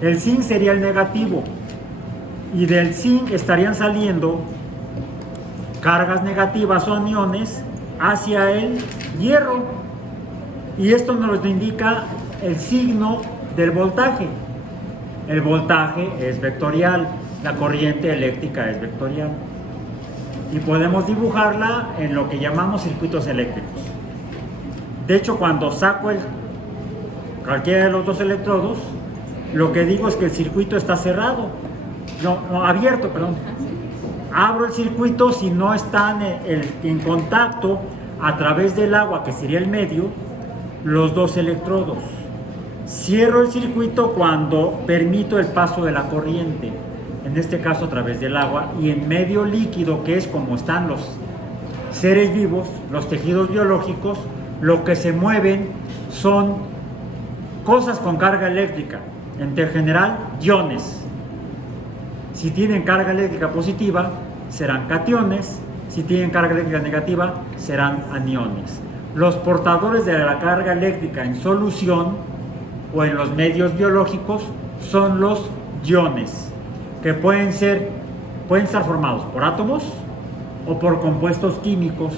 El zinc sería el negativo. Y del zinc estarían saliendo cargas negativas o aniones hacia el hierro. Y esto nos lo indica el signo del voltaje. El voltaje es vectorial, la corriente eléctrica es vectorial. Y podemos dibujarla en lo que llamamos circuitos eléctricos. De hecho, cuando saco cualquiera de los dos electrodos, lo que digo es que el circuito está cerrado. No, abierto, perdón. Abro el circuito si no están en contacto a través del agua, que sería el medio, los dos electrodos. Cierro el circuito cuando permito el paso de la corriente, en este caso a través del agua, y en medio líquido, que es como están los seres vivos, los tejidos biológicos, lo que se mueven son cosas con carga eléctrica, en general iones. Si tienen carga eléctrica positiva, serán cationes. Si tienen carga eléctrica negativa, serán aniones. Los portadores de la carga eléctrica en solución o en los medios biológicos son los iones, que pueden estar formados por átomos o por compuestos químicos,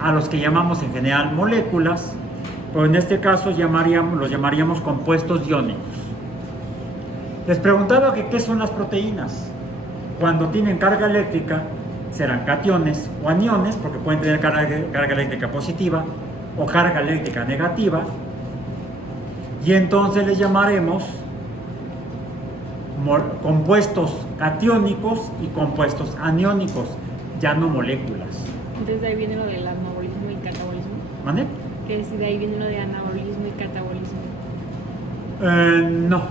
a los que llamamos en general moléculas, pero en este caso los llamaríamos compuestos iónicos. Les preguntaba que qué son las proteínas. Cuando tienen carga eléctrica serán cationes o aniones, porque pueden tener carga eléctrica positiva o carga eléctrica negativa, y entonces les llamaremos compuestos catiónicos y compuestos aniónicos, ya no moléculas. Entonces de ahí viene lo del anabolismo y catabolismo. ¿Vale? Que es de ahí viene lo de anabolismo y catabolismo. No,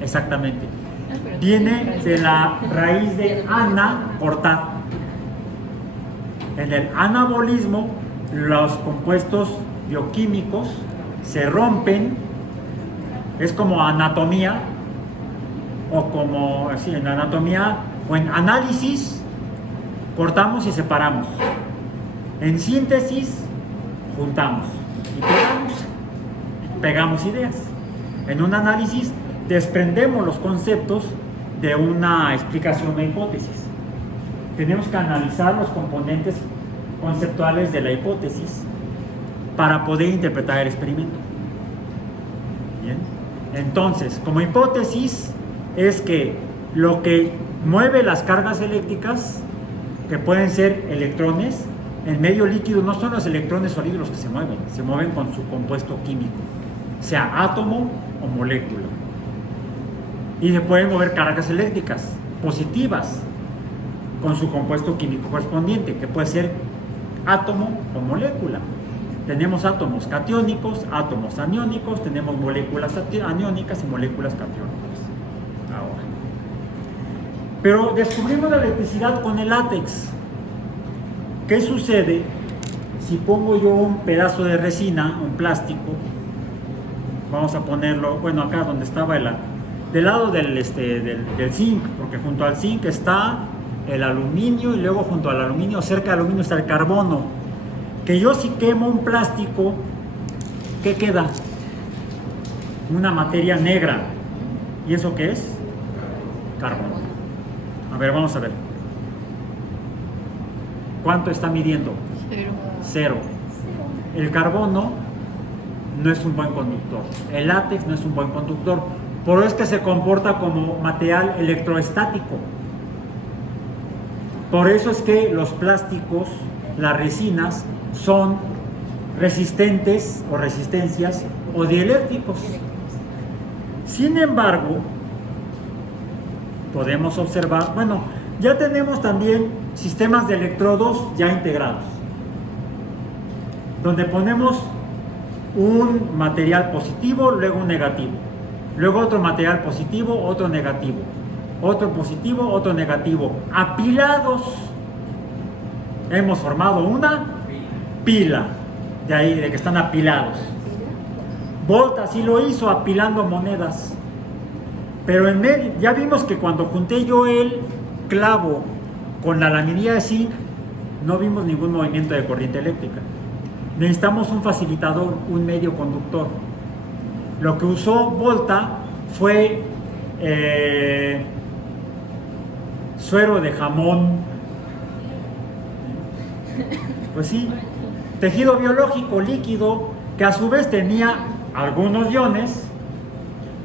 exactamente. Viene de la raíz de ana, cortar. En el anabolismo, los compuestos bioquímicos se rompen, es como anatomía, o como así, en anatomía o en análisis, cortamos y separamos. En síntesis, juntamos y pegamos ideas. En un análisis, desprendemos los conceptos de una explicación o hipótesis. Tenemos que analizar los componentes conceptuales de la hipótesis para poder interpretar el experimento. Bien. Entonces, como hipótesis es que lo que mueve las cargas eléctricas, que pueden ser electrones, en medio líquido no son los electrones sólidos los que se mueven con su compuesto químico, sea átomo o molécula. Y se pueden mover cargas eléctricas positivas con su compuesto químico correspondiente, que puede ser átomo o molécula. Tenemos átomos catiónicos, átomos aniónicos, tenemos moléculas aniónicas y moléculas catiónicas. Ahora. Pero descubrimos la electricidad con el látex. ¿Qué sucede si pongo yo un pedazo de resina, un plástico? Vamos a ponerlo, bueno, acá donde estaba del lado del zinc, porque junto al zinc está el aluminio y luego junto al aluminio, cerca del aluminio está el carbono. Que yo si quemo un plástico, ¿qué queda? Una materia negra. ¿Y eso qué es? Carbono. A ver, vamos a ver. ¿Cuánto está midiendo? 0. El carbono no es un buen conductor. El látex no es un buen conductor. Por eso es que se comporta como material electroestático. Por eso es que los plásticos, las resinas, son resistentes o resistencias o dieléctricos. Sin embargo, podemos observar, bueno, ya tenemos también sistemas de electrodos ya integrados, donde ponemos un material positivo, luego un negativo, luego otro material positivo, otro negativo. otro positivo, otro negativo. Apilados, hemos formado una pila. De ahí, de que están apilados. Volta así lo hizo, apilando monedas. Pero en medio, ya vimos que cuando junté yo el clavo con la laminilla de zinc, no vimos ningún movimiento de corriente eléctrica. Necesitamos un facilitador, un medio conductor. Lo que usó Volta fue suero de jamón. Pues sí, tejido biológico líquido que a su vez tenía algunos iones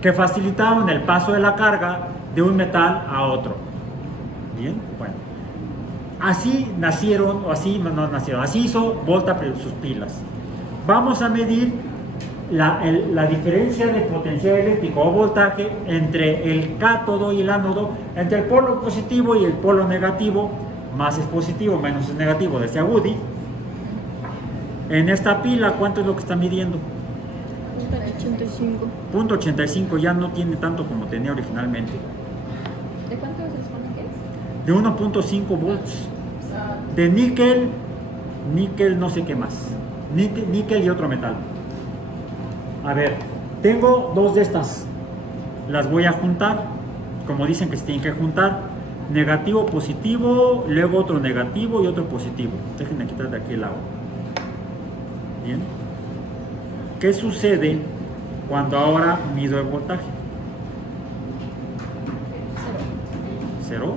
que facilitaban el paso de la carga de un metal a otro. Bien, bueno. Así nacieron, o así no nacieron, así hizo Volta sus pilas. Vamos a medir la diferencia de potencial eléctrico o voltaje entre el cátodo y el ánodo, entre el polo positivo y el polo negativo. Más es positivo, menos es negativo, decía Woody. En esta pila, ¿cuánto es lo que está midiendo? 85. Punto 85, ya no tiene tanto como tenía originalmente. ¿De cuánto se supone que es? De 1.5 volts. De níquel, no sé qué más. Níquel y otro metal. A ver, tengo dos de estas. Las voy a juntar, como dicen que se tienen que juntar. Negativo, positivo, luego otro negativo y otro positivo. Déjenme quitar de aquí el agua. Bien. ¿Qué sucede cuando ahora mido el voltaje? ¿Cero?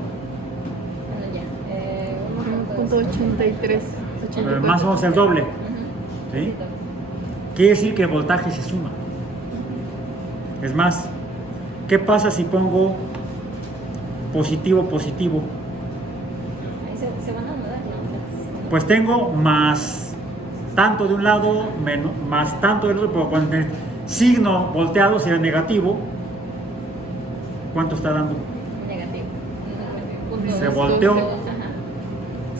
Bueno, ya. 1.83. Más o menos el doble. ¿Sí? Quiere decir que el voltaje se suma. Es más, ¿qué pasa si pongo positivo, positivo? Ahí se van a mudar, ¿no? Pues tengo más tanto de un lado, menos, más tanto del otro, pero cuando el signo volteado sea negativo, ¿cuánto está dando? Negativo. Se volteó. Ajá.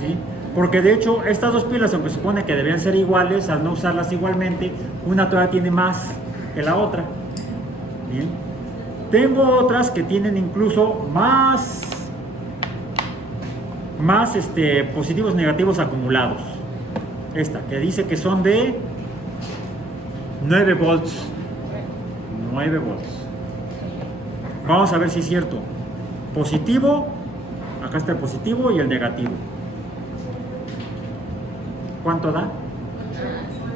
¿Sí? Porque de hecho estas dos pilas, aunque se supone que debían ser iguales, al no usarlas igualmente, una todavía tiene más que la otra. Bien. Tengo otras que tienen incluso más positivos negativos acumulados. Esta, que dice que son de 9 volts. 9 volts. Vamos a ver si es cierto. Positivo, acá está el positivo y el negativo. ¿Cuánto da?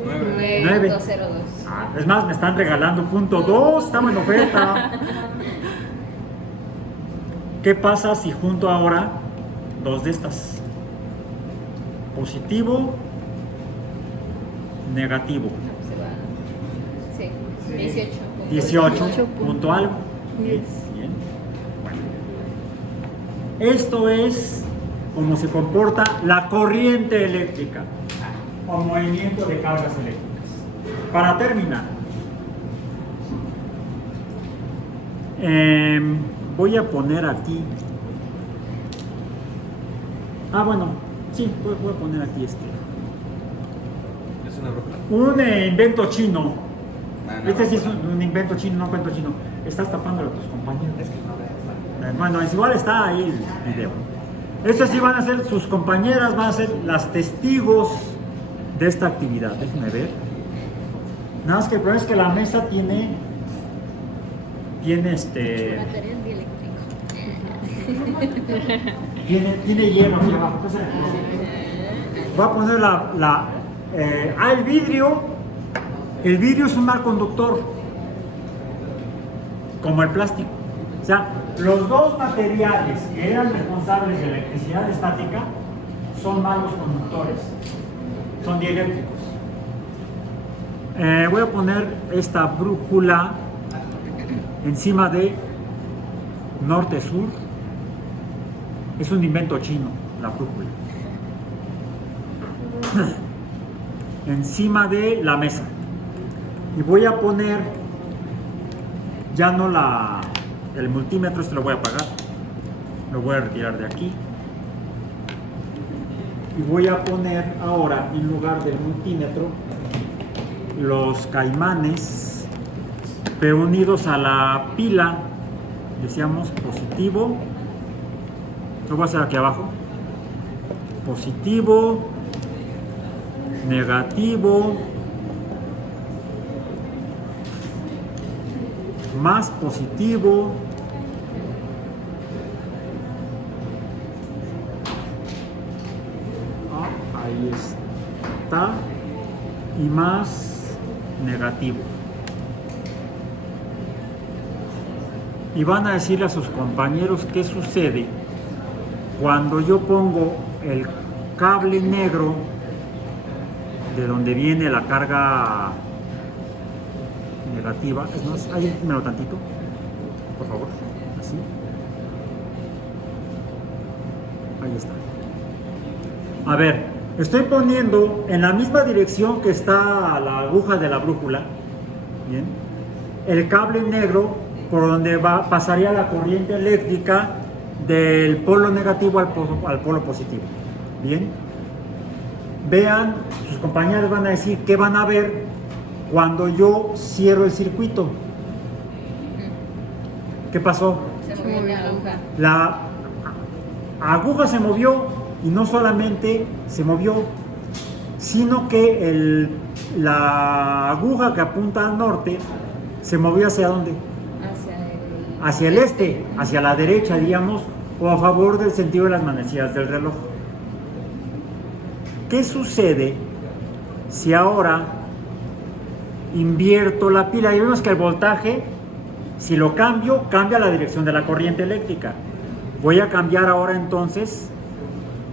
9. 9.02. Es más, me están regalando punto 2, estamos en oferta. ¿Qué pasa si junto ahora dos de estas? Positivo, negativo. Se va. Sí, 18 punto algo. Yes. Bien. Bueno. Esto es como se comporta la corriente eléctrica o movimiento de cargas eléctricas. Para terminar, voy a poner aquí. Bueno, sí, voy a poner aquí Es una brújula. un invento chino. No, Este sí es un invento chino, no cuento chino. Estás tapándolo a tus compañeros. Bueno, es igual está ahí el video. Estas sí van a ser sus compañeras, van a ser las testigos de esta actividad. Déjenme ver. Nada más que el problema es que la mesa tiene Material dieléctrico. tiene hielo aquí abajo. Entonces, voy a poner el vidrio. El vidrio es un mal conductor, como el plástico. O sea, los dos materiales que eran responsables de electricidad estática son malos conductores, son dieléctricos. Voy a poner esta brújula encima de norte-sur. Es un invento chino, la brújula. Encima de la mesa. Y voy a poner, ya no el multímetro, este lo voy a apagar. Lo voy a retirar de aquí. Y voy a poner ahora, en lugar del multímetro, los caimanes, pero unidos a la pila, decíamos positivo Lo voy a hacer aquí abajo. Positivo, negativo, más positivo, ahí está, y más negativo. Y van a decirle a sus compañeros qué sucede cuando yo pongo el cable negro de donde viene la carga negativa. Es más, ayúdenmelo tantito, por favor, así. Ahí está. A ver, estoy poniendo en la misma dirección que está la aguja de la brújula, bien, el cable negro por donde pasaría la corriente eléctrica del polo negativo al polo positivo. Bien, vean, sus compañeros van a decir qué van a ver cuando yo cierro el circuito. ¿Qué pasó? Se movió la aguja. La aguja se movió, y no solamente se movió, sino que la aguja que apunta al norte se movió ¿hacia dónde? Hacia el este, hacia la derecha, digamos, o a favor del sentido de las manecillas del reloj. ¿Qué sucede si ahora invierto la pila? Y vemos que el voltaje, si lo cambio, cambia la dirección de la corriente eléctrica. Voy a cambiar ahora entonces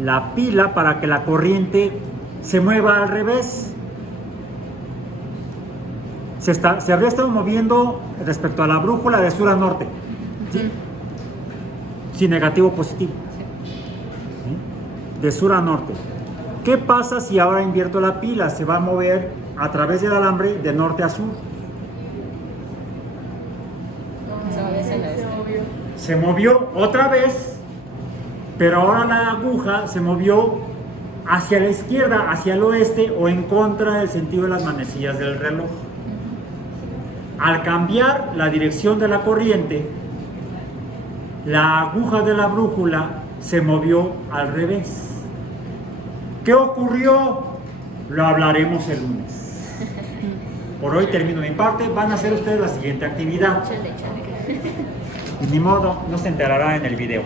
la pila para que la corriente se mueva al revés. Se habría estado moviendo respecto a la brújula de sur a norte, ¿sí? Sí, negativo positivo, ¿sí? De sur a norte. ¿Qué pasa si ahora invierto la pila? Se va a mover a través del alambre de norte a sur. Se movió otra vez, pero ahora la aguja se movió hacia la izquierda, hacia el oeste, o en contra del sentido de las manecillas del reloj. Al cambiar la dirección de la corriente, la aguja de la brújula se movió al revés. ¿Qué ocurrió? Lo hablaremos el lunes. Por hoy termino mi parte. Van a hacer ustedes la siguiente actividad. Chale. Y ni modo, no se enterará en el video.